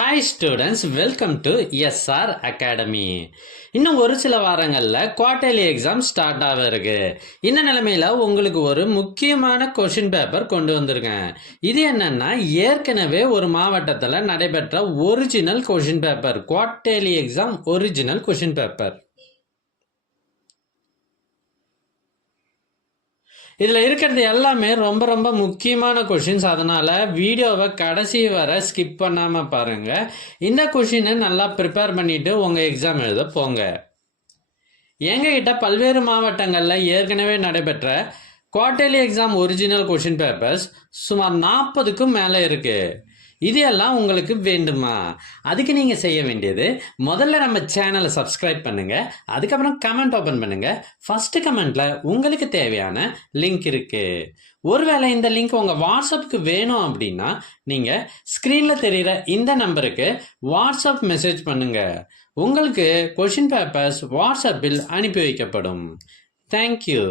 Hi students, welcome to SR academy. இன்னும் ஒரு சில வாரங்களில் குவார்டர்லி எக்ஸாம் ஸ்டார்ட் ஆக இருக்கு. இந்த நிலைமையில் உங்களுக்கு ஒரு முக்கியமான கொஷின் பேப்பர் கொண்டு வந்திருக்கேன். இது என்னன்னா, ஏற்கனவே ஒரு மாவட்டத்தில் நடைபெற்ற original question paper, quarterly exam original question paper. இதில் இருக்கிறது எல்லாமே ரொம்ப ரொம்ப முக்கியமான கொஷின்ஸ். அதனால் வீடியோவை கடைசி வரை ஸ்கிப் பண்ணாமல் பாருங்கள். இந்த கொஷினை நல்லா ப்ரிப்பேர் பண்ணிவிட்டு உங்கள் எக்ஸாம் எழுத போங்க. எங்ககிட்ட பல்வேறு மாவட்டங்களில் ஏற்கனவே நடைபெற்ற quarterly exam original question papers சுமார் 40க்கும் மேலே இருக்குது. இது எல்லாம் உங்களுக்கு வேண்டுமா? அதுக்கு நீங்கள் செய்ய வேண்டியது, முதல்ல நம்ம சேனலை சப்ஸ்கிரைப் பண்ணுங்கள். அதுக்கப்புறம் கமெண்ட் ஓப்பன் பண்ணுங்கள். ஃபஸ்ட்டு கமெண்ட்டில் உங்களுக்கு தேவையான லிங்க் இருக்குது. ஒருவேளை இந்த லிங்க் உங்கள் வாட்ஸ்அப்புக்கு வேணும் அப்படின்னா நீங்கள் ஸ்க்ரீனில் தெரிகிற இந்த நம்பருக்கு வாட்ஸ்அப் மெசேஜ் பண்ணுங்கள். உங்களுக்கு கொஷின் பேப்பர்ஸ் வாட்ஸ்அப்பில் அனுப்பி வைக்கப்படும். தேங்க்யூ.